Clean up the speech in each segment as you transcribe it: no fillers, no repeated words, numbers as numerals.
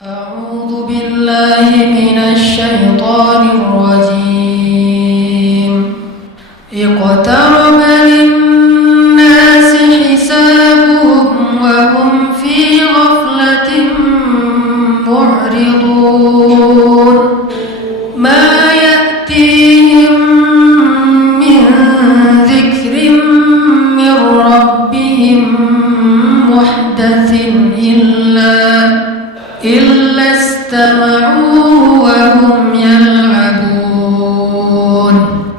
أعوذ بالله من الشيطان الرجيم اقترب للناس حسابهم وهم في غفلة معرضون ما يأتيهم من ذكر من ربهم محدث إلا استمعوه وهم يلعبون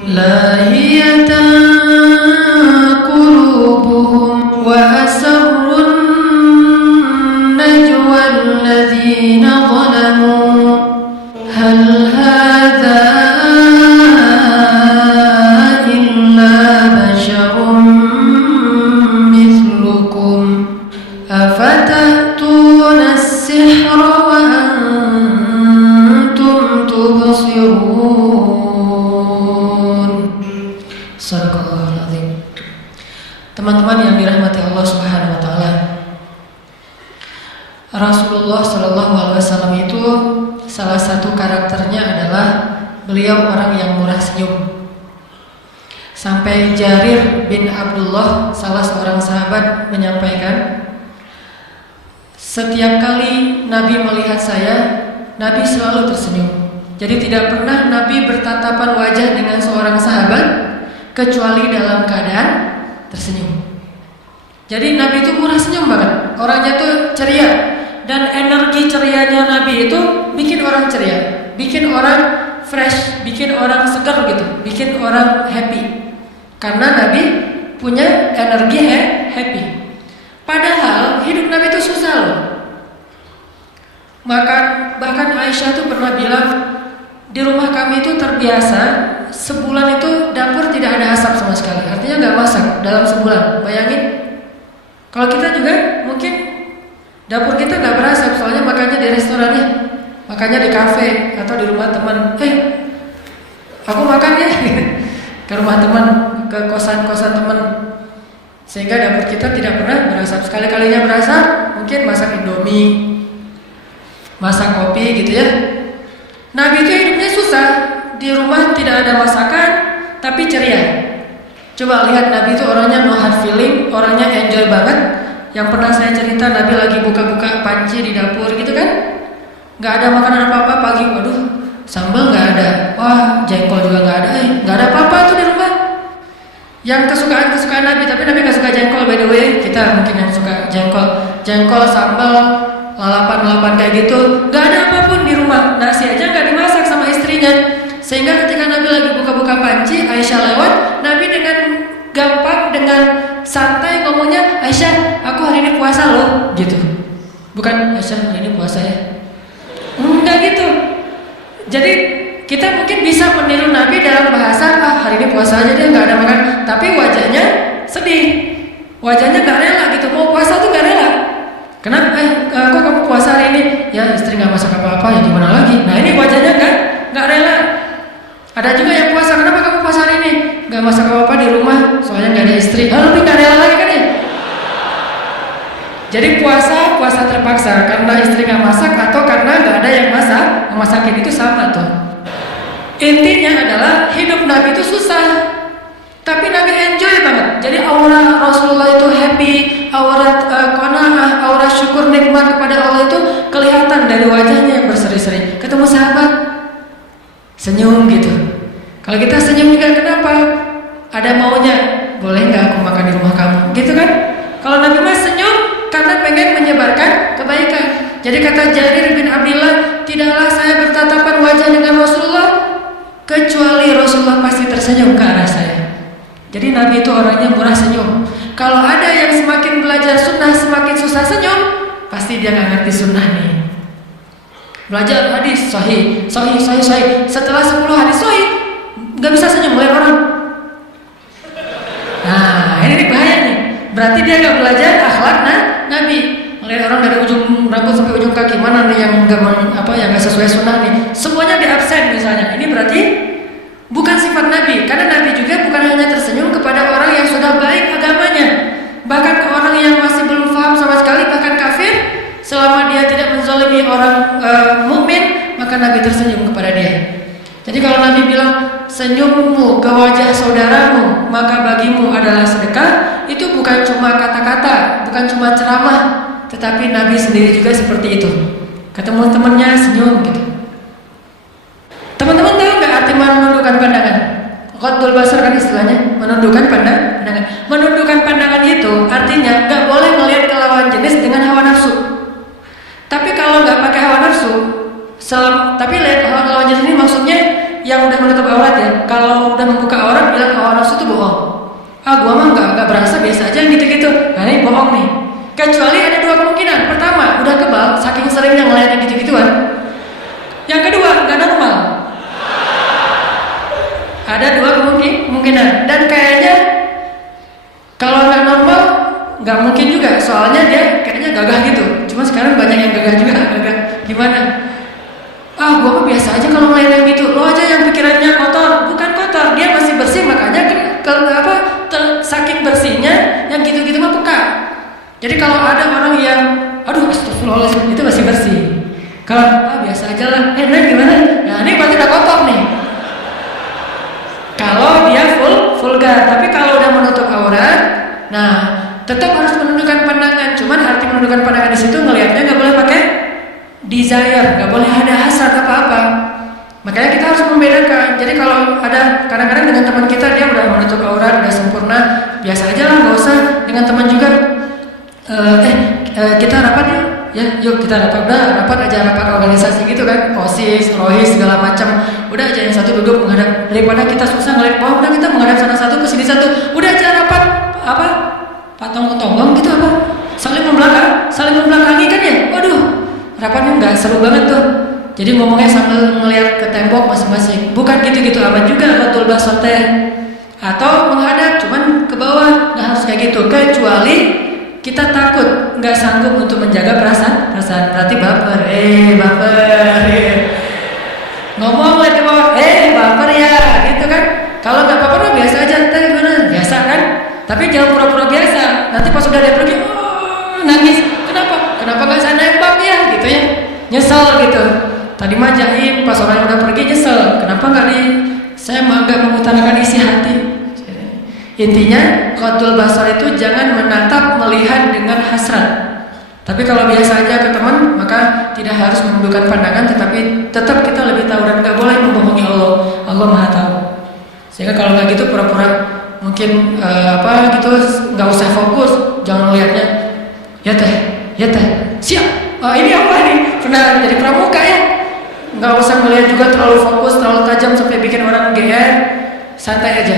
لاهية قلوبهم وأسروا النجوى الذين ظلموا هل هذا إلا بشر مثلكم أفتأتون السحر وأنتم تبصرون. Sadaqallahul Azim. Teman-teman yang dirahmati Allah Subhanahu wa taala. Rasulullah Shallallahu alaihi wasallam itu salah satu karakternya adalah beliau orang yang murah senyum. Sampai Jarir bin Abdullah, salah seorang sahabat, menyampaikan, setiap kali Nabi melihat saya, Nabi selalu tersenyum. Jadi tidak pernah Nabi bertatapan wajah dengan seorang sahabat kecuali dalam keadaan tersenyum. Jadi Nabi itu murah senyum banget. Orangnya tuh ceria, dan energi cerianya Nabi itu bikin orang ceria, bikin orang fresh, bikin orang segar gitu, bikin orang happy. Karena Nabi punya energi happy. Padahal hidup Nabi itu susah loh. Bahkan Aisyah tuh pernah bilang, di rumah kami itu terbiasa sebulan itu dapur tidak ada asap sama sekali. Artinya nggak masak dalam sebulan. Bayangin, kalau kita juga mungkin dapur kita nggak berasap, soalnya makannya di restoran ya, makannya di kafe atau di rumah teman. Aku makan ya ke rumah teman, ke kosan-kosan teman, sehingga dapur kita tidak pernah berasap. Sekali-kalinya berasap mungkin masak Indomie, masak kopi gitu ya. Nabi itu hidupnya susah, di rumah tidak ada masakan tapi ceria. Coba lihat, Nabi itu orangnya no hard feeling, orangnya enjoy banget. Yang pernah saya cerita, Nabi lagi buka-buka panci di dapur gitu kan, nggak ada makanan apa-apa pagi, waduh sambal nggak ada, wah jengkol juga nggak ada, nggak ada apa-apa tuh di rumah. Yang kesukaan Nabi, tapi Nabi nggak suka jengkol, by the way. Kita mungkin yang suka jengkol, sambal, lalapan kayak gitu. Nggak ada apapun di rumah, nasi aja nggak dimasak sama istrinya. Sehingga ketika Nabi lagi buka-buka panci, Aisyah lewat, Nabi dengan gampang, dengan santai ngomongnya, Aisyah, aku hari ini puasa loh, gitu. Bukan Aisyah hari ini puasa ya, enggak gitu. Jadi kita mungkin bisa meniru Nabi dalam bahasa, hari ini puasa aja, dia nggak ada makan, tapi wajahnya sedih, wajahnya nggak rela gitu, mau puasa tuh nggak rela. Kenapa? Kok kamu puasa hari ini? Ya istri nggak masak apa-apa, ya gimana lagi? Nah ini wajahnya nggak rela. Ada juga yang puasa, kenapa kamu puasa hari ini? Nggak masak apa-apa di rumah, soalnya nggak ada istri. Lebih nggak rela lagi kan ya? Jadi puasa terpaksa karena istri nggak masak atau karena nggak ada yang masakin, itu sama tuh. Intinya adalah hidup Nabi itu susah, tapi Nabi enjoy banget. Jadi aura Rasulullah itu happy, aura qanaah, aura syukur nikmat kepada Allah itu kelihatan dari wajahnya yang berseri-seri. Ketemu sahabat senyum gitu. Kalau kita senyum juga, kenapa? Ada maunya, boleh nggak aku makan di rumah kamu, gitu kan? Kalau Nabi mah senyum karena pengen menyebarkan kebaikan. Jadi kata Jarir bin Abdullah, tidaklah saya bertatapan wajah dengan Rasulullah kecuali Rasulullah pasti tersenyum ke arah saya. Jadi Nabi itu orangnya murah senyum. Kalau ada yang semakin belajar sunnah semakin susah senyum, pasti dia nggak ngerti sunnah nih. Belajar hadis sahih. Setelah 10 hadis sahih, nggak bisa senyum melihat orang. Nah ini bahaya nih. Berarti dia nggak belajar akhlak Nabi. Melihat orang dari ujung rambut sampai ujung kaki, mana nih yang nggak sesuai sunnah nih? Semuanya di absen misalnya. Ini berarti bukan sifat Nabi. Karena Nabi juga bukan hanya tersenyum kepada orang yang sudah baik agamanya, bahkan ke orang yang masih belum paham sama sekali, bahkan kafir, selama dia tidak menzalimi orang senyummu ke wajah saudaramu, maka bagimu adalah sedekah. Itu bukan cuma kata-kata, bukan cuma ceramah, tetapi Nabi sendiri juga seperti itu. Ketemu temannya senyum gitu. Teman-teman tahu nggak arti menundukkan pandangan? Ghaddul basar kan istilahnya, menundukkan pandangan. Menundukkan pandangan itu artinya nggak boleh melihat ke lawan jenis dengan hawa nafsu. Tapi kalau nggak pakai hawa nafsu, tapi lihat lawan jenis ini maksudnya yang udah menutup aurat ya. Kalau udah membuka aurat bilang hawa nafsu itu bohong. Gua mah nggak berasa biasa aja gitu-gitu. Nah ini bohong nih. Kecuali ada dua kemungkinan. Pertama, udah kebal saking seringnya ngeliat yang gitu-gituan. Yang kedua, nggak normal. Ada dua kemungkinan. Dan kayaknya kalau nggak normal nggak mungkin juga. Soalnya dia kayaknya gagah gitu. Cuma sekarang banyak yang gagah juga. Gagah gimana? Gua mah biasa aja kalau ngeliat yang gitu. Lo aja yang pikirannya kotor. Bukan kotor, dia masih bersih. Makanya saking bersihnya yang gitu-gitu mah peka. Jadi kalau ada orang yang astagfirullahaladzim, itu masih bersih. Kalau biasa aja lah. Nah gimana? Nah ini berarti udah kotor nih. Kalau dia vulgar, tapi kalau udah menutup aurat, nah tetap harus menundukkan pandangan. Cuman arti menundukkan pandangan di situ ngelihatnya nggak boleh pakai desire, nggak boleh ada hasrat apa-apa. Makanya kita harus membedakan. Jadi kalau ada kadang-kadang dengan teman kita dia udah menutup aurat, udah sempurna, biasa aja lah, nggak usah. Dengan teman juga, kita rapat yuk kita rapat aja rapat organisasi gitu kan, OSIS, ROHIS segala macam. Udah aja yang satu duduk menghadap, daripada kita susah ngeliat bawah, udah kita menghadap sana satu ke sini satu. Udah aja rapat patong-tonggong gitu saling membelakangi kan ya. Waduh, rapatnya nggak seru banget tuh. Jadi ngomongnya sambil ngeliat ke tembok masing-masing. Bukan gitu-gitu amat juga ghaddul basar teh. Atau menghadap cuman ke bawah, nggak harus kayak gitu. Kecuali kita takut nggak sanggup untuk menjaga perasaan, berarti baper. Ngomong lihat ke bawah, baper ya, gitu kan? Kalau nggak baper mah biasa aja, teh gimana? Biasa kan? Tapi jangan pura-pura biasa. Nanti pas udah dia pergi, nangis. Kenapa nggak saya nembak ya, gitu ya? Nyesel gitu. Tadi mah jahim, pas orang udah pergi nyesel. Kenapa nggak saya nggak mengutarakan isi hati? Intinya, ghaddul basar itu jangan menatap, melihat dengan hasrat. Tapi kalau biasa aja ke teman, maka tidak harus menundukkan pandangan, tetapi tetap kita lebih tahu dan nggak boleh membohongi Allah. Allah Maha Tahu. Sehingga kalau nggak gitu pura-pura mungkin gitu nggak usah fokus, jangan melihatnya. Ya teh, siap. Ini apa nih? Pernah jadi pramuka ya? Nggak usah melihat juga terlalu fokus, terlalu tajam sampai bikin orang GR. Santai aja.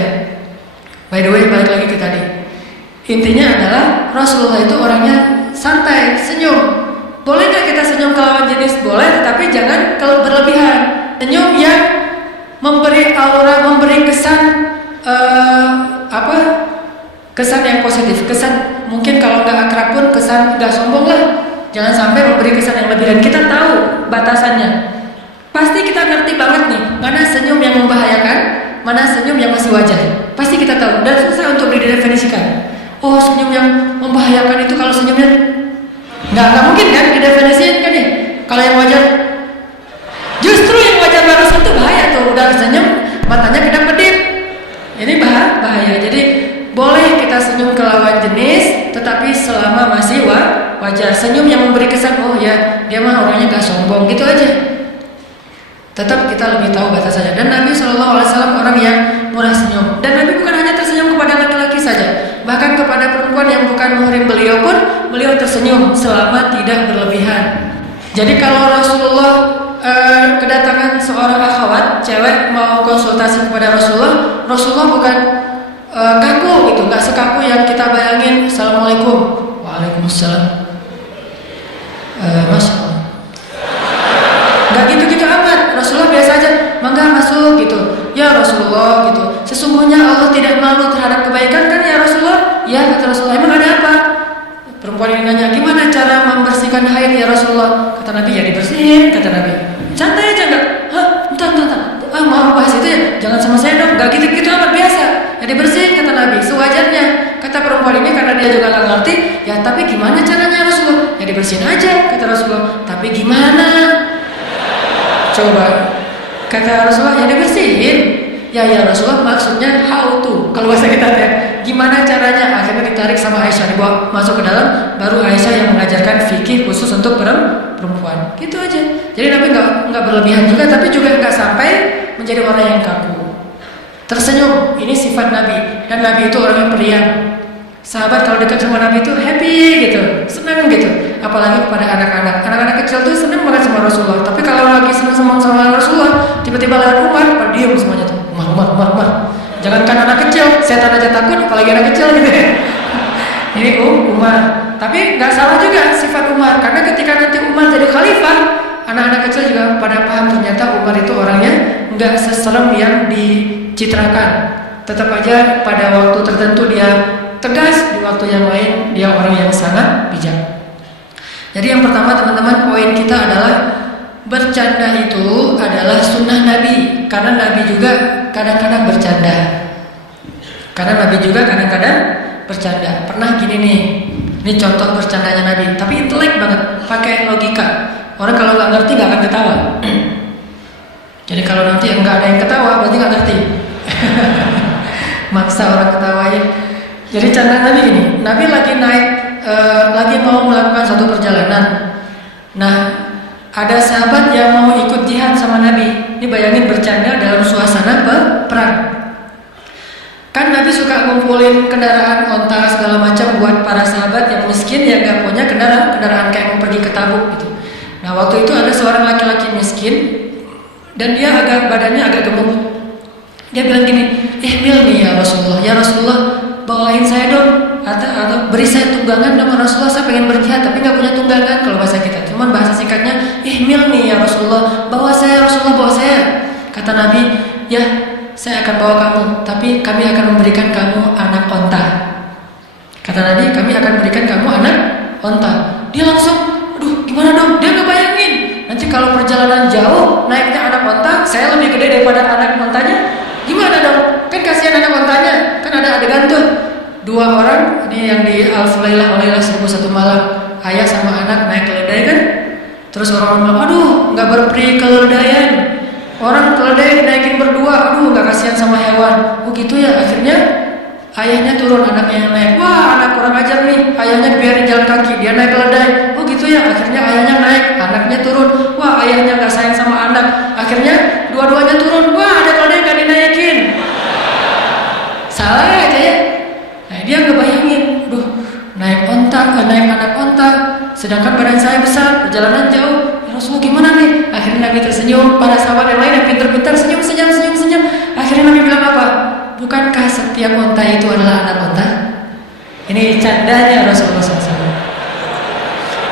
By the way, balik lagi ke tadi. Intinya adalah Rasulullah itu orangnya santai, senyum. Boleh nggak kita senyum ke lawan jenis? Boleh, tetapi jangan kalau berlebihan. Senyum yang memberi aura, memberi kesan kesan yang positif. Kesan mungkin kalau nggak akrab pun kesan nggak sombong lah. Jangan sampai memberi kesan yang lebih. Dan kita tahu batasannya. Pasti kita ngerti banget nih mana senyum yang membahayakan, mana senyum yang masih wajar. Pasti kita tahu dan susah untuk didefinisikan. Oh, senyum yang membahayakan itu kalau senyumnya nggak mungkin kan didefinisikan kan nih. Kalau yang wajar, justru yang wajar barusan itu bahaya tuh. Udah senyum matanya kedap-kedip, ini bahaya. Jadi boleh kita senyum ke lawan jenis, tetapi selama masih wajar. Senyum yang memberi kesan oh ya dia mah orangnya nggak sombong gitu aja. Tetap kita lebih tahu batasannya. Dan Nabi SAW orang yang murah senyum. Dan Nabi bukan hanya tersenyum kepada laki-laki saja, bahkan kepada perempuan yang bukan muhrim beliau pun beliau tersenyum selama tidak berlebihan. Jadi kalau Rasulullah kedatangan seorang akhwat cewek mau konsultasi kepada Rasulullah bukan kaku gitu, nggak sekaku yang kita bayangin. Assalamualaikum, waalaikumsalam, Masya Allah. Nggak gitu-gitu amat. Rasulullah biasa aja, mangga masuk gitu. Ya Rasulullah gitu. Sesungguhnya Allah tidak malu terhadap kebaikan kan ya Rasulullah? Ya kata Rasulullah. Emang ada apa? Perempuan ini nanya, gimana cara membersihkan haid ya Rasulullah? Kata Nabi, ya dibersihin. Kata Nabi, santai aja nggak? Entah. Maaf bahas itu ya. Jangan sama saya dong. Nggak gitu-gitu amat biasa. Ya dibersihin kata Nabi. Sewajarnya. Kata perempuan ini karena dia juga nggak ngerti. Ya tapi gimana caranya Rasulullah? Ya dibersihin aja kata Rasulullah. Tapi gimana? Coba kata Rasulullah, ya dibersihin. ya Rasulullah, maksudnya how to, kalau bahasa kita ya, gimana caranya. Akhirnya ditarik sama Aisyah, dibawa masuk ke dalam, baru Aisyah yang mengajarkan fikih khusus untuk perempuan. Gitu aja. Jadi Nabi nggak berlebihan juga, tapi juga nggak sampai menjadi orang yang kaku. Tersenyum, ini sifat Nabi, dan Nabi itu orang yang periang. Sahabat kalau dekat sama Nabi itu happy gitu, senang gitu. Apalagi kepada anak-anak. Anak-anak kecil tuh senang banget sama Rasulullah. Tapi kalau lagi senang sama Rasulullah, tiba-tiba lewat Umar, pada diam semuanya tuh. Umar. Jangankan anak kecil, setan aja takut, apalagi anak kecil gitu ya. Ini Umar. Tapi nggak salah juga sifat Umar, karena ketika nanti Umar jadi khalifah, anak-anak kecil juga pada paham ternyata Umar itu orangnya nggak seserem yang dicitrakan. Tetap aja pada waktu tertentu dia tegas, di waktu yang lain dia orang yang sangat bijak. Jadi yang pertama teman-teman, poin kita adalah bercanda itu adalah sunnah Nabi. Karena Nabi juga kadang-kadang bercanda. Pernah gini nih, ini contoh bercandanya Nabi, tapi intelek banget, pakai logika. Orang kalau nggak ngerti nggak akan ketawa. Jadi kalau nanti nggak ada yang ketawa, berarti nggak ngerti. Maksa orang ketawa ya. Jadi canda Nabi ini, Nabi lagi lagi mau melakukan satu perjalanan. Nah, ada sahabat yang mau ikut jihad sama Nabi. Ini bayangin bercanda dalam suasana perang. Kan Nabi suka ngumpulin kendaraan, onta segala macam buat para sahabat yang miskin yang gak punya kendaraan kayak mau pergi ke Tabuk gitu. Nah, waktu itu ada seorang laki-laki miskin dan dia badannya agak gemuk. Dia bilang gini, "Ihmil nih ya Rasulullah, bawain saya dong, atau beri saya tunggangan dong Rasulullah, saya pengen berjihad tapi nggak punya tunggangan." Kalau bahasa kita, cuman bahasa singkatnya, "Ihmil nih ya Rasulullah, bawa saya Rasulullah, bawa saya." Kata Nabi, "Ya, saya akan bawa kamu, tapi kami akan memberikan kamu anak onta." Kata Nabi, "Kami akan berikan kamu anak onta." Dia langsung, aduh gimana dong? Dia nggak bayangin nanti kalau perjalanan jauh naiknya anak onta, saya lebih gede daripada anak ontanya. Gimana dong? Kan kasihan anak ontanya. Kan ada adegan tuh, dua orang, ini yang di Al-Fulailah 1001 malam, ayah sama anak naik keledai kan. Terus orang bilang, aduh nggak berperi keledaian, orang keledai naikin berdua, aduh nggak kasihan sama hewan. Oh gitu ya. Akhirnya ayahnya turun, anaknya yang naik. Wah, anak kurang ajar nih, ayahnya biarin jalan kaki, dia naik keledai. Oh gitu ya. Akhirnya ayahnya naik, anaknya turun. Wah, ayahnya nggak sayang sama anak. Akhirnya dua-duanya turun. Wah, ada keledai nggak dinaikin. Salah aja ya. Nah, dia ngebayangin, duh, naik anak onta, sedangkan badan saya besar, perjalanan jauh. Ya Rasulullah gimana nih? Akhirnya Nabi tersenyum. Para sahabat yang lain yang pintar-pintar senyum. Akhirnya Nabi bilang apa? Bukankah setiap onta itu adalah anak onta? Ini candanya Rasulullah SAW.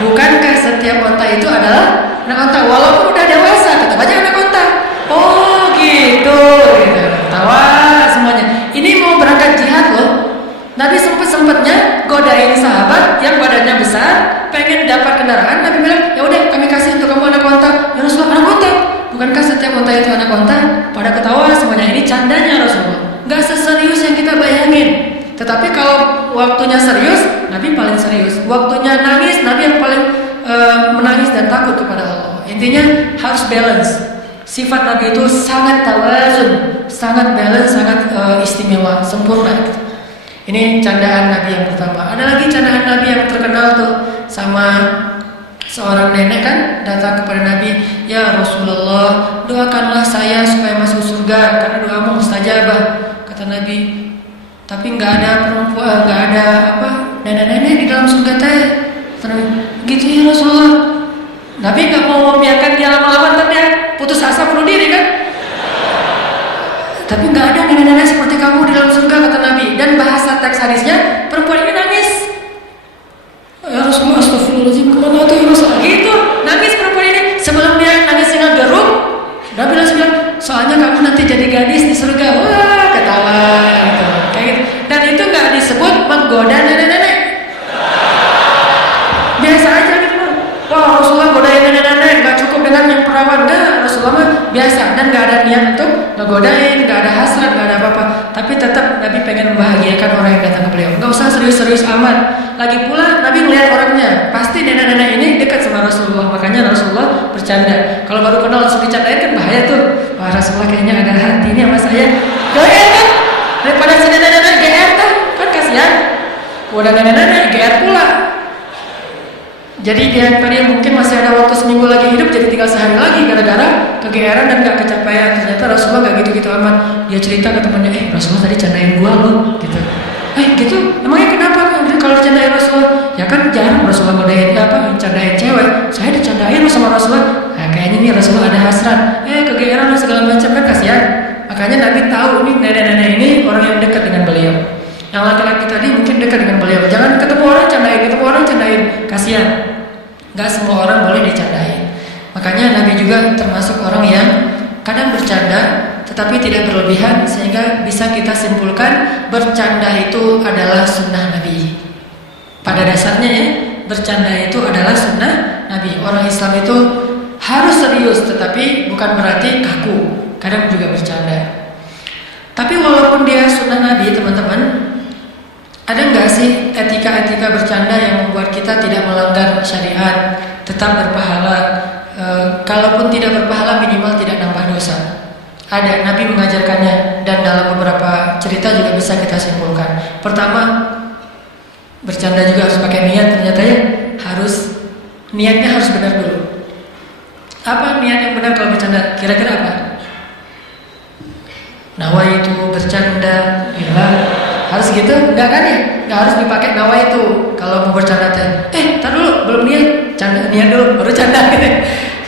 Bukankah setiap onta itu adalah anak onta? Walaupun udah dewasa, tetap aja anak onta. Oh gitu. Tawa semuanya. Ini mau berangkat jihad loh. Nabi sempet-sempetnya godain sahabat yang badannya besar, pengen dapat kendaraan. Nabi bilang, ya udah kami kasih untuk kamu anak onta. Ya Rasulullah, anak onta? Bukankah setiap onta itu anak onta? Pada ketawa semuanya. Ini candanya Rasulullah. Gak seserius yang kita bayangin. Tetapi kalau waktunya serius, Nabi paling serius. Waktunya nangis, Nabi yang paling menangis dan takut kepada Allah. Intinya harus balance. Sifat Nabi itu sangat tawazun, sangat balance, sangat istimewa, sempurna. Ini candaan Nabi yang pertama. Ada lagi candaan Nabi yang terkenal tuh, sama seorang nenek kan datang kepada Nabi, "Ya Rasulullah, doakanlah saya supaya masuk surga karena doamu mustajabah." Kata Nabi, "Tapi nggak ada perempuan, nggak ada nenek-nenek di dalam surga teh." Kata Nabi, "Gitu ya Rasulullah." Nabi nggak mau membiarkan dia lama-lama, ntar dia putus asa bunuh diri kan. Tapi nggak ada nenek-nenek seperti kamu di dalam surga, kata Nabi. Dan bahasa teks hadisnya, perempuan ini nangis. Ya Rasulullah, astagfirullahaladzim, kemana tuh ya Rasulullah? Gitu, nangis perempuan ini. Sebelum dia nangisnya gerung, Nabi langsung bilang, soalnya kamu nanti jadi gadis di surga. Wah, ketawa gitu. Kayak gitu. Dan itu nggak disebut menggoda nenek-nenek. Biasa aja gitu. Wah, Rasulullah godain nenek-nenek, nggak cukup dengan yang perawan. Nah, Rasulullah mah biasa dan nggak ada niat untuk ngegodain, nggak ada hasrat, nggak ada apa-apa. Tapi tetap Nabi pengen membahagiakan orang yang datang ke beliau. Nggak usah serius-serius amat. Lagi pula Nabi melihat orangnya, pasti nenek-nenek ini dekat sama Rasulullah. Makanya dengan Rasulullah bercanda. Kalau baru kenal langsung dicandain kan bahaya tuh. Wah, Rasulullah kayaknya ada hati ini sama saya. GR kan? Daripada si nenek-nenek GR kan kasihan. Udah nenek-nenek GR pula. Jadi dia tadi mungkin masih ada waktu seminggu lagi hidup, jadi tinggal sehari lagi gara-gara kegeeran dan gak kecapean. Ternyata Rasulullah gak gitu-gitu amat. Dia cerita ke temannya, Rasulullah tadi candain gua loh, gitu. Gitu, emangnya kenapa? Kalau dicandain Rasulullah, ya kan jarang Rasulullah godain candain cewek. Saya dicandain sama Rasulullah. Nah, kayaknya nih Rasulullah ada hasrat, kegeeran dan segala macam kan kasihan. Makanya Nabi tahu nih nenek-nenek ini orang yang dekat dengan beliau. Yang laki-laki tadi mungkin dekat dengan beliau. Jangan ketemu orang candain, kasihan. Gak semua orang boleh dicandain. Makanya Nabi juga termasuk orang yang kadang bercanda tetapi tidak berlebihan, sehingga bisa kita simpulkan bercanda itu adalah sunnah Nabi. Pada dasarnya ya, bercanda itu adalah sunnah Nabi. Orang Islam itu harus serius, tetapi bukan berarti kaku. Kadang juga bercanda. Tapi walaupun dia sunnah Nabi, teman-teman, ada nggak sih etika-etika bercanda yang membuat kita tidak melanggar syariat, tetap berpahala? Kalaupun tidak berpahala, minimal tidak nambah dosa. Ada, Nabi mengajarkannya, dan dalam beberapa cerita juga bisa kita simpulkan. Pertama, bercanda juga harus pakai niat. Ternyata ya, niatnya harus benar dulu. Apa niat yang benar kalau bercanda? Kira-kira apa? Nawaitu bercanda, harus gitu? Enggak kan ya? Enggak harus dipakai nawaitu kalau mau bercanda teh. Tar dulu, belum niat, niat dulu, baru canda gitu.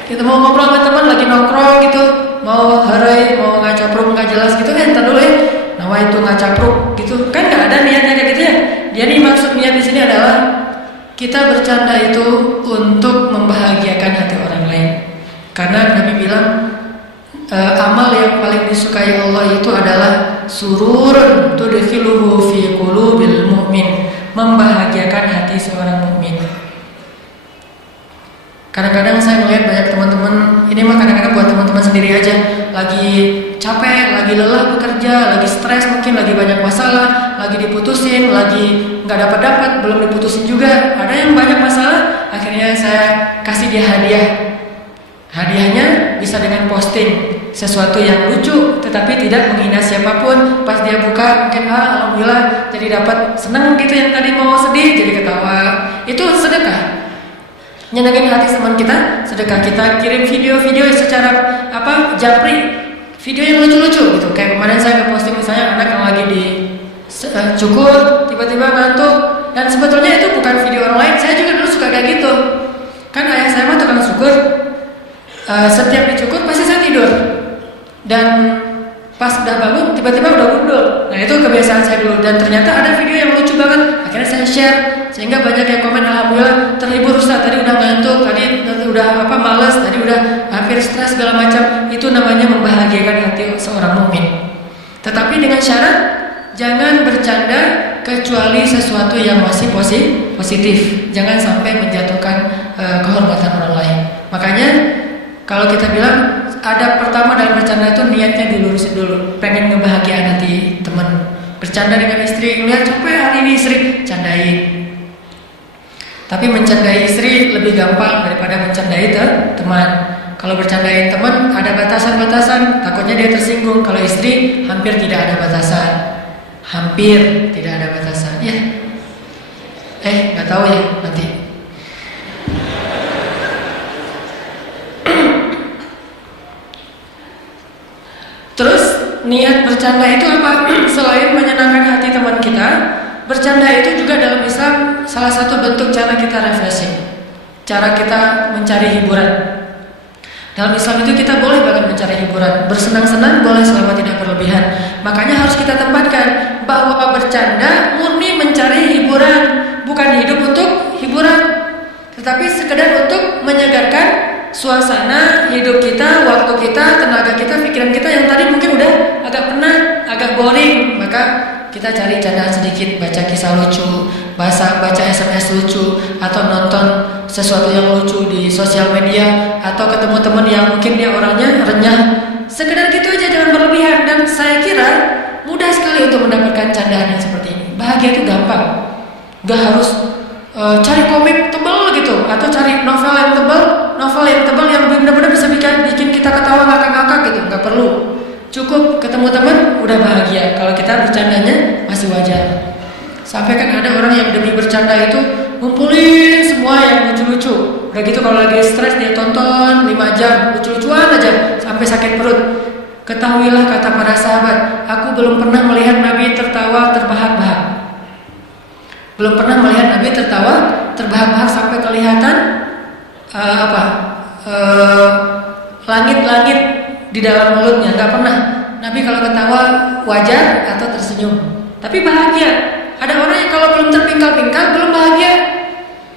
Kita mau ngobrol sama teman lagi nongkrong gitu, mau harai, mau ngacapruk nggak jelas gitu kan, tar dulu ya, nawaitu ngacapruk gitu kan, nggak ada niatnya kayak gitu ya. Jadi maksud niat di sini adalah kita bercanda itu untuk membahagiakan hati orang lain. Karena Nabi bilang amal yang paling disukai Allah itu adalah sururun tudkhiluhu fi qulubil mu'min, membahagiakan hati seorang mukmin. Kadang-kadang saya melihat banyak teman-teman, ini mah kadang-kadang buat teman-teman sendiri aja, lagi capek, lagi lelah bekerja, lagi stres, mungkin lagi banyak masalah, lagi diputusin, lagi nggak dapat, belum diputusin juga, ada yang banyak masalah, akhirnya saya kasih dia hadiah. Hadiahnya bisa dengan posting sesuatu yang lucu, tetapi tidak menghina siapapun. Pas dia buka, mungkin alhamdulillah, jadi dapat senang gitu, yang tadi mau sedih jadi ketawa. Itu sedekah. Nyenengin hati teman kita, sedekah. Kita kirim video-video secara japri, video yang lucu-lucu gitu. Kayak kemarin saya ngeposting misalnya anak yang lagi di cukur, tiba-tiba ngantuk, dan sebetulnya itu bukan video orang lain. Saya juga dulu suka kayak gitu. Kan ayah saya mah tukang syukur. Setiap dicukur pasti saya tidur, dan pas udah bangun tiba-tiba udah gundul. Nah itu kebiasaan saya dulu, dan ternyata ada video yang lucu banget. Akhirnya saya share, sehingga banyak yang komen, alhamdulillah terhibur Ustaz, tadi udah ngantuk, tadi udah malas, tadi udah hampir stres segala macam. Itu namanya membahagiakan hati seorang mukmin. Tetapi dengan syarat jangan bercanda kecuali sesuatu yang masih positif. Jangan sampai menjatuhkan kehormatan orang lain. Makanya kalau kita bilang ada pertama dalam bercanda itu niatnya dilurusin dulu, pengen ngebahagiain hati teman. Bercanda dengan istri, lihat capek hari ini istri, candain. Tapi mencandai istri lebih gampang daripada mencandai teman. Kalau bercandain teman ada batasan-batasan, takutnya dia tersinggung. Kalau istri hampir tidak ada batasan, hampir tidak ada batasan. Ya, nggak tahu ya nanti. Terus niat bercanda itu apa? Selain menyenangkan hati teman kita, bercanda itu juga dalam Islam salah satu bentuk cara kita refreshing, cara kita mencari hiburan. Dalam Islam itu kita boleh banget mencari hiburan, bersenang-senang boleh selama tidak berlebihan. Makanya harus kita tempatkan bahwa bercanda murni mencari hiburan, bukan hidup untuk hiburan, tetapi sekedar untuk menyegarkan suasana hidup kita, waktu kita, tenaga kita, pikiran kita yang tadi mungkin udah agak penat, agak boring. Maka kita cari candaan sedikit, baca kisah lucu, baca SMS lucu, atau nonton sesuatu yang lucu di sosial media, atau ketemu teman yang mungkin dia orangnya renyah. Sekedar gitu aja, jangan berlebihan. Dan saya kira mudah sekali untuk mendapatkan candaan yang seperti ini. Bahagia itu gampang, gak harus cari komik tebal gitu, atau cari novel yang tebal, novel yang tebal yang benar-benar bisa bikin kita ketawa ngakak-ngakak gitu, nggak perlu. Cukup ketemu teman udah bahagia kalau kita bercandanya masih wajar. Sampai kan ada orang yang demi bercanda itu ngumpulin semua yang lucu-lucu. Udah gitu kalau lagi stres dia tonton 5 jam lucu-lucuan aja sampai sakit perut. Ketahuilah kata para sahabat, aku belum pernah melihat Nabi tertawa terbahak-bahak. Belum pernah melihat Nabi tertawa terbahak-bahak sampai kelihatan langit-langit di dalam mulutnya. Nggak pernah. Nabi kalau ketawa wajar atau tersenyum, tapi bahagia. Ada orang yang kalau belum terpingkal-pingkal belum bahagia,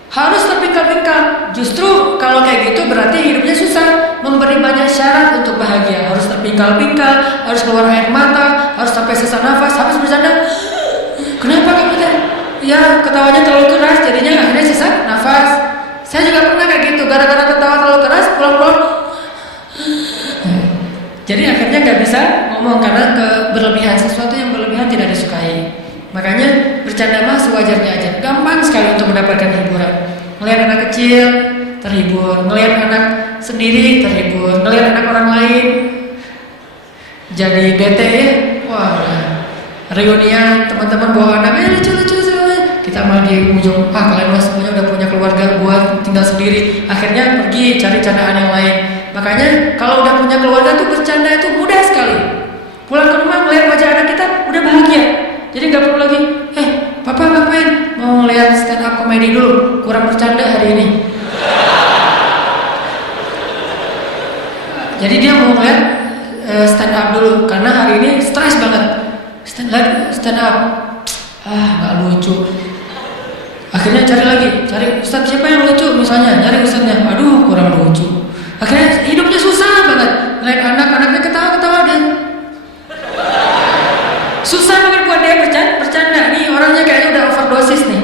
harus terpingkal-pingkal. Justru kalau kayak gitu berarti hidupnya susah. Memberi banyak syarat untuk bahagia, harus terpingkal-pingkal, harus keluar air mata, harus sampai sesak nafas, habis bercanda. Kenapa kamu teh? Ya ketawanya terlalu keras, jadinya akhirnya sesak nafas. Saya juga pernah kayak gitu, gara-gara ketawa terlalu keras, pulang-pulang. Jadi akhirnya nggak bisa ngomong karena berlebihan, sesuatu yang berlebihan tidak disukai. Makanya bercanda mah sewajarnya aja. Gampang sekali untuk mendapatkan hiburan. Ngelihat anak kecil terhibur, ngelihat anak sendiri terhibur, ngelihat anak orang lain jadi bete ya. Wah, reunian teman-teman bawa anak, lucu-lucu semua. Kita malah di ujung, kalian mah semuanya udah punya keluarga, gua tinggal sendiri. Akhirnya pergi cari candaan yang lain. Makanya kalau udah punya keluarga tuh bercanda itu mudah sekali. Pulang ke rumah ngelihat wajah anak kita udah bahagia. Jadi nggak perlu lagi, papa ngapain? Mau lihat stand up komedi dulu, kurang bercanda hari ini. Jadi dia mau lihat stand up dulu, karena hari ini stres banget. Stand up, nggak lucu. Akhirnya cari ustadz siapa yang lucu, misalnya nyari ustadznya, aduh kurang lucu. Akhirnya hidupnya susah banget. Ngeliat anak-anaknya ketawa-ketawa deh. Susah banget buat dia bercanda. Nih orangnya kayaknya udah overdosis nih.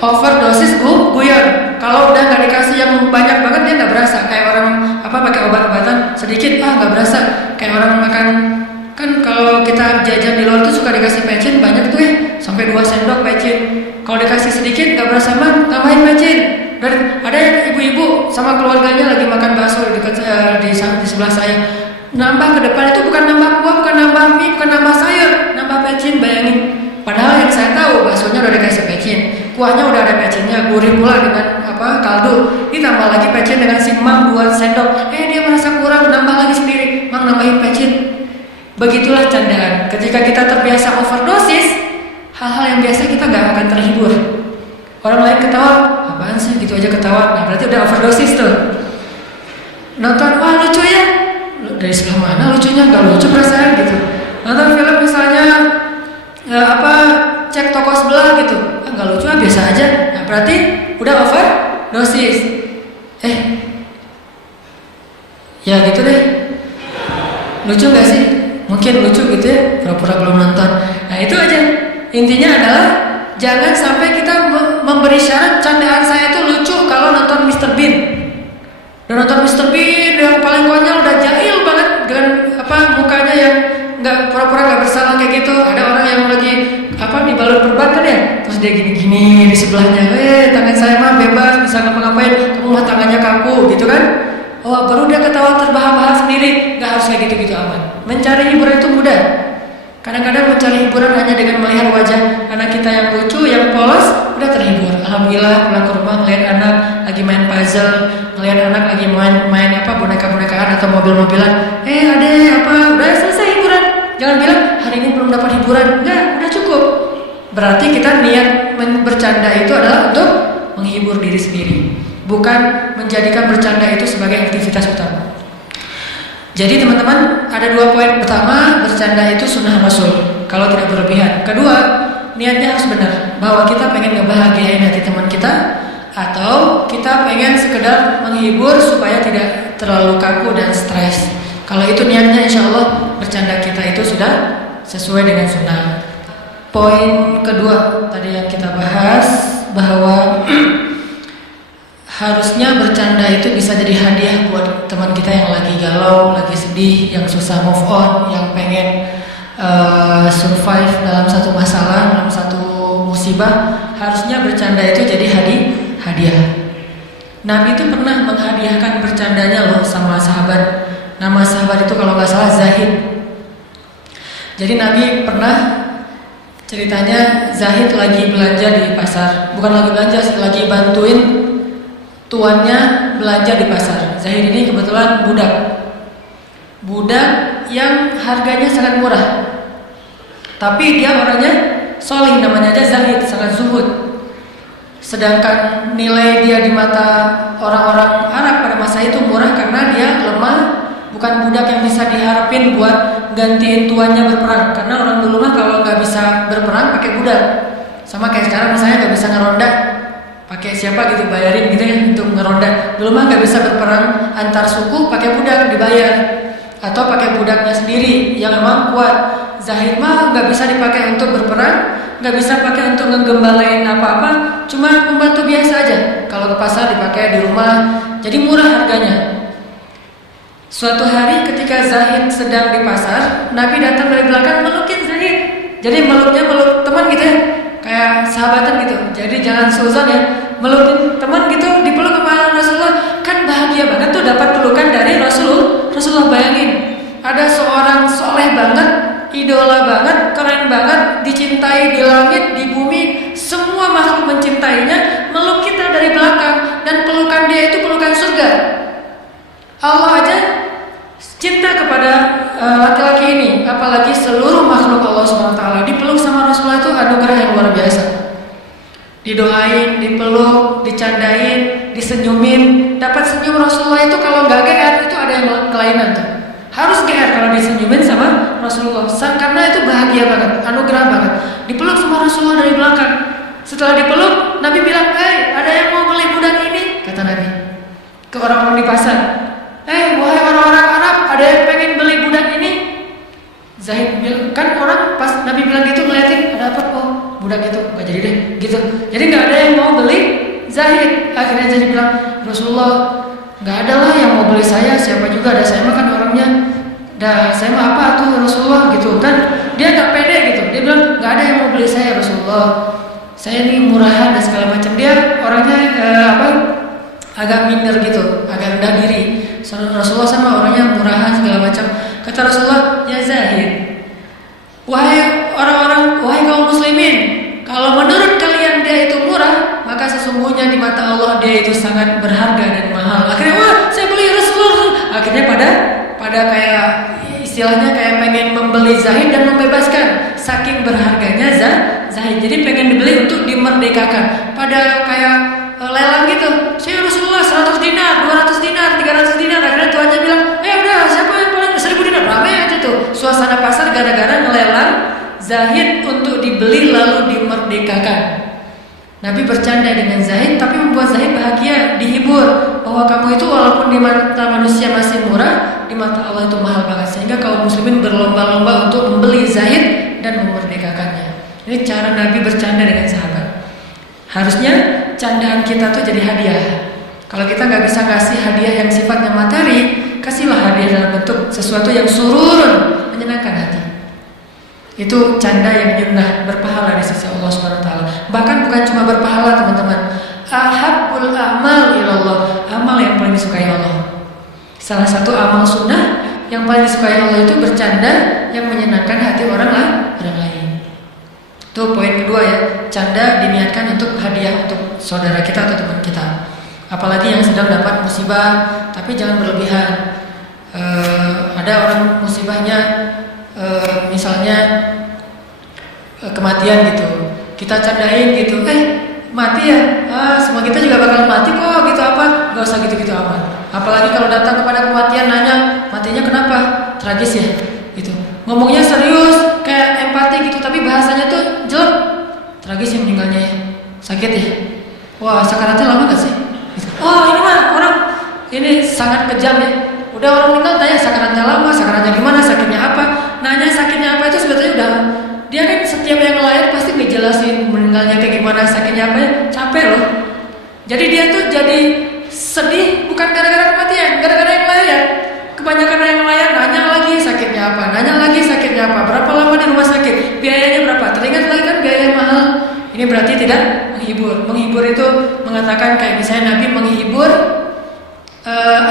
Overdosis guyon. Kalau udah nggak dikasih yang banyak banget dia nggak berasa. Kayak orang pakai obat-obatan sedikit nggak berasa. Kayak orang makan, kan kalau kita jajan di luar tuh suka dikasih pecin banyak tuh ya, sampai 2 sendok pecin. Kalau dikasih sedikit nggak berasa banget, tambahin pecin. Dan ada yang ibu-ibu sama keluarganya lagi makan bakso di dekat di sebelah saya. Nambah ke depan itu bukan nambah kuah, bukan nambah mie, bukan nambah sayur, nambah pecin, bayangin. Padahal yang saya tahu baksonya udah dikasih pecin, kuahnya udah ada pecinnya, gurih pula dengan kaldu. Ditambah lagi pecin dengan si Mang 2 sendok. Dia merasa kurang, nambah lagi sendiri, Mang nambahin pecin. Begitulah candaan. Ketika kita terbiasa overdosis, hal-hal yang biasa kita nggak akan terhibur. Orang lain ketawa, apaan sih gitu aja ketawa, nah berarti udah overdosis tuh. Nonton, wah lucu ya. Dari sebelah mana lucunya, nggak lucu perasaan gitu. Nonton film misalnya cek toko sebelah gitu, nggak lucu, biasa aja. Nah berarti udah overdosis. Ya gitu deh. Lucu nggak sih? Mungkin lucu gitu ya, pura-pura belum nonton. Nah itu aja. Intinya adalah jangan sampai kita memberi syarat candaan saya itu lucu kalau nonton Mr. Bean. Udah nonton Mr. Bean yang paling konyol, udah jahil banget dengan mukanya yang nggak pura-pura nggak bersalah kayak gitu. Ada orang yang lagi dibalut perban kan ya, terus dia gini-gini di sebelahnya, tangan saya mah bebas bisa ngapa-ngapain, kamu mah tangannya kaku gitu kan. Baru dia ketawa terbahak-bahak sendiri. Nggak harus kayak gitu-gitu amat. Mencari hiburan itu mudah. Kadang-kadang mencari hiburan hanya dengan melihat wajah anak kita yang lucu, yang polos, udah terhibur. Alhamdulillah pulang ke rumah ngelihat anak lagi main puzzle, ngelihat anak lagi main boneka-bonekaan atau mobil-mobilan. Udah selesai hiburan. Jangan bilang hari ini belum dapat hiburan. Enggak, udah cukup. Berarti kita niat bercanda itu adalah untuk menghibur diri sendiri, bukan menjadikan bercanda itu sebagai aktivitas utama. Jadi teman-teman, ada 2 poin. Pertama, bercanda itu sunnah Rasul kalau tidak berlebihan. Kedua, niatnya harus benar, bahwa kita pengen ngebahagiain hati teman kita, atau kita pengen sekedar menghibur supaya tidak terlalu kaku dan stres. Kalau itu niatnya, insya Allah bercanda kita itu sudah sesuai dengan sunnah. Poin kedua tadi yang kita bahas, bahwa harusnya bercanda itu bisa jadi hadiah buat teman kita yang lagi galau, lagi sedih, yang susah move on, yang pengen survive dalam satu masalah, dalam satu musibah. Harusnya bercanda itu jadi hadiah. Nabi itu pernah menghadiahkan bercandanya loh sama sahabat. Nama sahabat itu kalau nggak salah Zahid. Jadi Nabi pernah ceritanya Zahid lagi belanja di pasar. Bukan lagi belanja, lagi bantuin tuannya belanja di pasar. Zahid ini kebetulan budak. Budak yang harganya sangat murah. Tapi dia orangnya solih, namanya aja Zahid, sangat zuhud. Sedangkan nilai dia di mata orang-orang Arab pada masa itu murah karena dia lemah, bukan budak yang bisa diharapin buat gantiin tuannya berperang. Karena orang dulu mah kalau nggak bisa berperang pakai budak. Sama kayak sekarang misalnya nggak bisa ngeronda, pakai siapa gitu, bayarin gitu ya untuk ngeronda. Dulu mah nggak bisa berperang antar suku, pakai budak dibayar. Atau pakai budaknya sendiri yang memang kuat. Zahid mah nggak bisa dipakai untuk berperang, nggak bisa pakai untuk ngegembalain apa-apa, cuma pembantu biasa aja. Kalau ke pasar dipakai di rumah, jadi murah harganya. Suatu hari ketika Zahid sedang di pasar, Nabi datang dari belakang melukin Zahid. Jadi meluknya meluk teman gitu ya, kayak sahabatan gitu. Jadi jangan suzon ya, melukin teman gitu, dipeluk sama Rasulullah. Kan bahagia banget tuh dapat pelukan dari Rasulullah. Bayangin, ada seorang soleh banget, idola banget, keren banget, dicintai di langit, di bumi, semua makhluk mencintainya, meluk kita dari belakang, dan pelukan dia itu pelukan surga. Allah aja cinta kepada laki-laki ini, apalagi seluruh makhluk Allah SWT. Dipeluk sama Rasulullah itu anugerah yang luar biasa. Didoain, dipeluk, dicandain, disenyumin. Dapat senyum Rasulullah itu kalau nggak GR itu ada yang kelainan tuh. Harus GR kalau disenyumin sama Rasulullah, karena itu bahagia banget, anugerah banget. Dipeluk sama Rasulullah dari belakang. Setelah dipeluk, Nabi bilang, ada yang mau beli budak ini? Kata Nabi ke orang-orang di pasar. Wahai orang-orang Arab, ada yang pengen beli budak ini? Zahid bilang, kan orang pas Nabi bilang gitu ngeliatin, ada apa? Oh, budak itu, gak jadi deh, gitu. Jadi gak ada yang mau beli Zahid. Akhirnya Zahid bilang, Rasulullah, gak ada lah yang mau beli saya, siapa juga ada, saya mah kan orangnya, saya mah apa tuh Rasulullah gitu kan. Dia gak pede gitu, dia bilang, gak ada yang mau beli saya Rasulullah, saya ini murahan dan segala macam. Dia orangnya agak minder gitu, agak rendah diri. Rasulullah sama orangnya murahan segala macam. Kata Rasulullah, ya Zahid, wahai kaum muslimin, kalau menurut kalian dia itu murah, maka sesungguhnya di mata Allah dia itu sangat berharga dan mahal. Akhirnya saya beli Rasulullah. Akhirnya pada kayak istilahnya kayak pengen membeli Zahid dan membebaskan, saking berharganya Zahid. Jadi pengen dibeli untuk dimerdekakan. Pada kayak lelang gitu. Saya Rasulullah 100 dinar, 200 dinar, 300 dinar. Akhirnya tuannya bilang, udah siapa yang paling 1000 dinar? Ramai aja tuh suasana pasar gara-gara ngelelang Zahid untuk dibeli lalu dimerdekakan. Nabi bercanda dengan Zahid, tapi membuat Zahid bahagia, dihibur bahwa kamu itu walaupun di mata manusia masih murah, di mata Allah itu mahal banget. Sehingga kaum muslimin berlomba-lomba untuk membeli Zahid dan memerdekakannya. Ini cara Nabi bercanda dengan sahabat. Harusnya candaan kita tuh jadi hadiah. Kalau kita nggak bisa kasih hadiah yang sifatnya materi, kasihlah hadiah dalam bentuk sesuatu yang sururun, menyenangkan hati. Itu canda yang jannah, berpahala di sisi Allah SWT. Bahkan bukan cuma berpahala teman-teman, ahabbul amal ilallah, amal yang paling disukai Allah. Salah satu amal sunnah yang paling disukai Allah itu bercanda yang menyenangkan hati orang lain. Itu poin kedua ya, canda diniatkan untuk hadiah untuk saudara kita atau teman kita. Apalagi yang sedang dapat musibah, tapi jangan berlebihan. Ada orang musibahnya misalnya kematian gitu, kita candain gitu, mati ya, semua kita juga bakal mati kok gitu, apa, gak usah gitu-gitu amat. Apalagi kalau datang kepada kematian nanya, matinya kenapa, tragis ya gitu. Ngomongnya serius, kayak empati gitu, tapi bahasanya tuh jelek, tragis ya meninggalnya ya, sakit ya, wah sakaratnya lama gak sih? Oh ini mah orang ini sangat kejam ya. Udah orang meninggal tanya sakaratnya lama, sakaratnya gimana, sakitnya apa. Nanya sakitnya apa itu sebetulnya udah, dia kan setiap yang ngelayar pasti ngejelasin meninggalnya kayak gimana, sakitnya apa ya, capek loh. Jadi dia tuh jadi sedih bukan gara-gara kematian, gara-gara yang layar. Kebanyakan yang layar nanya lagi sakitnya apa, nanya lagi sakitnya apa, berapa lama di rumah sakit, biayanya berapa, teringat lagi kan biaya mahal. Ini berarti tidak menghibur. Menghibur itu mengatakan kayak misalnya Nabi menghibur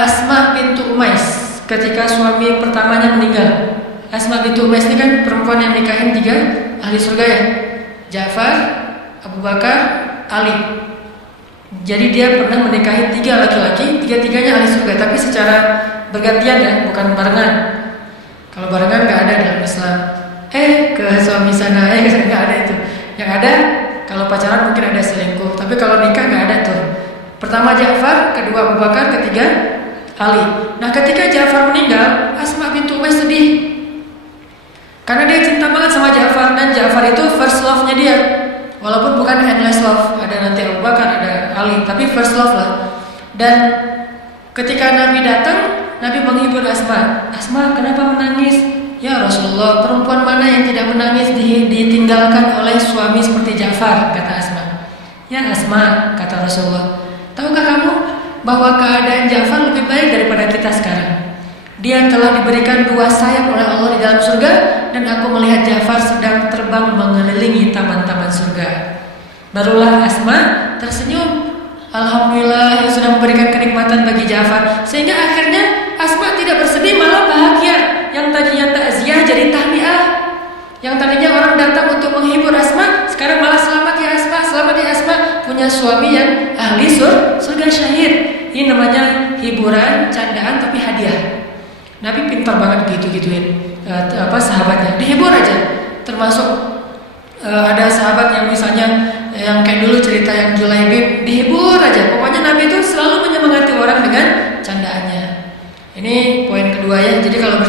Asma bintu Umais ketika suami pertamanya meninggal. Asma bintu Umais ini kan perempuan yang nikahin 3 ahli surga ya, Ja'far, Abu Bakar, Ali. Jadi dia pernah menikahi 3 laki-laki, 3-tiganya ahli surga, tapi secara bergantian ya, bukan barengan. Kalau barengan nggak ada dalam Islam. Ke suami sana, nggak ada itu. Yang ada kalau pacaran mungkin ada selingkuh, tapi kalau nikah nggak ada tuh. Pertama Ja'far, kedua Abu Bakar, ketiga Ali. Nah ketika Ja'far meninggal, Asma bintu Umais sedih karena dia cinta banget sama Ja'far, dan Ja'far itu first love-nya dia. Walaupun bukan endless love, ada nanti Abu Bakar, ada Ali, tapi first love lah. Dan ketika Nabi datang, Nabi menghibur Asma. Asma, kenapa menangis? Ya Rasulullah, perempuan mana yang tidak menangis ditinggalkan oleh suami seperti Ja'far, kata Asma. Ya Asma, kata Rasulullah, tahukah kamu bahwa keadaan Ja'far lebih baik daripada kita sekarang? Dia telah diberikan 2 sayap oleh Allah di dalam surga, dan aku melihat Ja'far sedang terbang mengelilingi taman-taman surga. Barulah Asma tersenyum. Alhamdulillah yang sudah memberikan kenikmatan bagi Ja'far, sehingga akhirnya Asma tidak bersedih, malah bahagia. Yang tadinya takziah jadi tahniah. Yang tadinya orang datang untuk menghibur Asma, sekarang malah selamat ya Asma, selamat ya Asma, punya suami yang ahli surga syahid. Ini namanya hiburan, candaan tapi hadiah. Nabi pintar banget gitu-gituin sahabatnya, dihibur aja. Termasuk ada sahabat yang misalnya yang kayak dulu cerita yang Julaibib, dihibur aja. Pokoknya Nabi itu selalu menyemangati orang dengan candaannya. Ini poin kedua ya. Jadi kalau